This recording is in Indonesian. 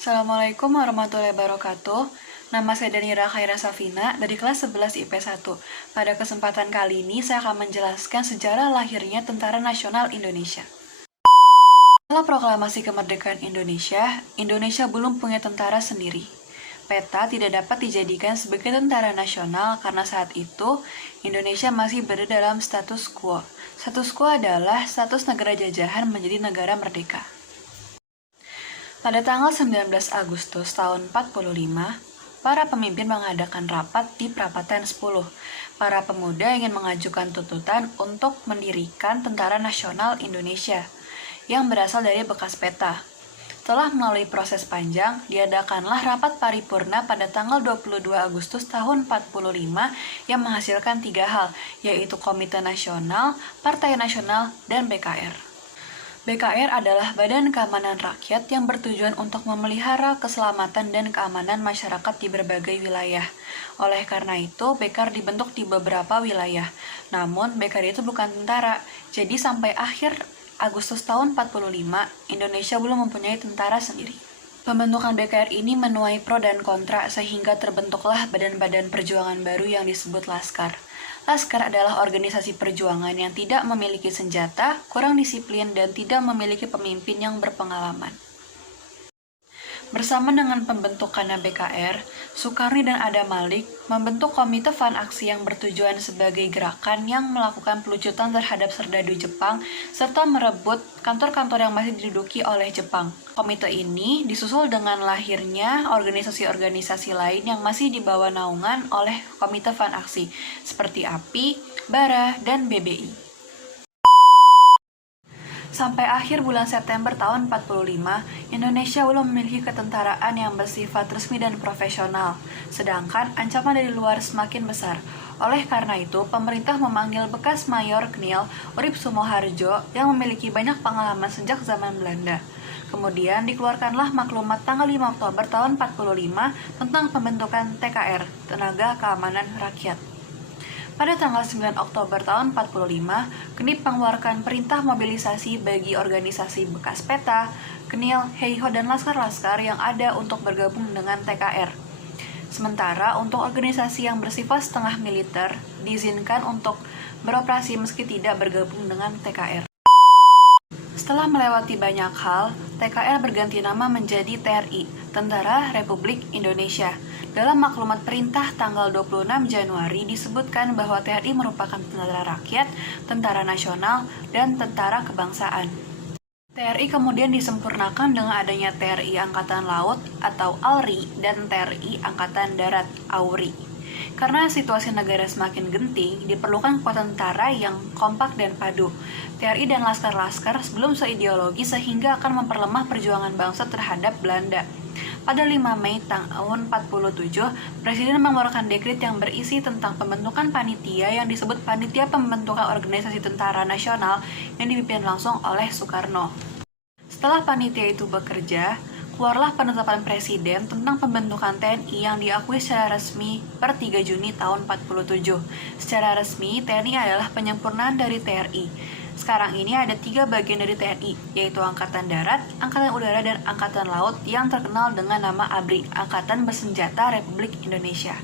Assalamualaikum warahmatullahi wabarakatuh. Nama saya Danira Khaira Safina dari kelas 11 IP1. Pada kesempatan kali ini saya akan menjelaskan sejarah lahirnya Tentara Nasional Indonesia. Setelah proklamasi kemerdekaan Indonesia, Indonesia belum punya tentara sendiri. Peta tidak dapat dijadikan sebagai tentara nasional karena saat itu Indonesia masih berada dalam status quo. Status quo adalah status negara jajahan menjadi negara merdeka. Pada tanggal 19 Agustus tahun 45, para pemimpin mengadakan rapat di Prapatan 10. Para pemuda ingin mengajukan tuntutan untuk mendirikan Tentara Nasional Indonesia yang berasal dari bekas peta. Setelah melalui proses panjang, diadakanlah rapat paripurna pada tanggal 22 Agustus tahun 45 yang menghasilkan 3 hal, yaitu Komite Nasional, Partai Nasional, dan BKR. BKR adalah Badan Keamanan Rakyat yang bertujuan untuk memelihara keselamatan dan keamanan masyarakat di berbagai wilayah. Oleh karena itu, BKR dibentuk di beberapa wilayah. Namun, BKR itu bukan tentara. Jadi, sampai akhir Agustus tahun 45, Indonesia belum mempunyai tentara sendiri. Pembentukan BKR ini menuai pro dan kontra sehingga terbentuklah badan-badan perjuangan baru yang disebut Laskar. Laskar adalah organisasi perjuangan yang tidak memiliki senjata, kurang disiplin, dan tidak memiliki pemimpin yang berpengalaman. Bersama dengan pembentukannya BKR, Sukarni dan Adam Malik membentuk Komite Fan Aksi yang bertujuan sebagai gerakan yang melakukan pelucutan terhadap serdadu Jepang serta merebut kantor-kantor yang masih diduduki oleh Jepang. Komite ini disusul dengan lahirnya organisasi-organisasi lain yang masih di bawah naungan oleh Komite Fan Aksi, seperti API, BARA, dan BBI. Sampai akhir bulan September tahun 45, Indonesia belum memiliki ketentaraan yang bersifat resmi dan profesional, sedangkan ancaman dari luar semakin besar. Oleh karena itu, pemerintah memanggil bekas Mayor Knil Urip Sumoharjo yang memiliki banyak pengalaman sejak zaman Belanda. Kemudian dikeluarkanlah maklumat tanggal 5 Oktober tahun 45 tentang pembentukan TKR, Tenaga Keamanan Rakyat. Pada tanggal 9 Oktober tahun 45, KNIP mengeluarkan perintah mobilisasi bagi organisasi bekas peta, Knil, Heiho, dan laskar-laskar yang ada untuk bergabung dengan TKR. Sementara untuk organisasi yang bersifat setengah militer, diizinkan untuk beroperasi meski tidak bergabung dengan TKR. Setelah melewati banyak hal, TKR berganti nama menjadi TRI, Tentara Republik Indonesia. Dalam maklumat perintah tanggal 26 Januari disebutkan bahwa TRI merupakan tentara rakyat, tentara nasional, dan tentara kebangsaan. TRI kemudian disempurnakan dengan adanya TRI Angkatan Laut atau ALRI dan TRI Angkatan Darat AURI. Karena situasi negara semakin genting, diperlukan kekuatan tentara yang kompak dan padu. TRI dan laskar-laskar belum seideologi sehingga akan memperlemah perjuangan bangsa terhadap Belanda. Pada 5 Mei tahun 47, Presiden mengeluarkan dekret yang berisi tentang pembentukan panitia yang disebut Panitia Pembentukan Organisasi Tentara Nasional yang dipimpin langsung oleh Soekarno. Setelah panitia itu bekerja, keluarlah penetapan Presiden tentang pembentukan TNI yang diakui secara resmi per 3 Juni tahun 47. Secara resmi, TNI adalah penyempurnaan dari TRI. Sekarang ini ada 3 bagian dari TNI, yaitu Angkatan Darat, Angkatan Udara, dan Angkatan Laut yang terkenal dengan nama ABRI, Angkatan Bersenjata Republik Indonesia.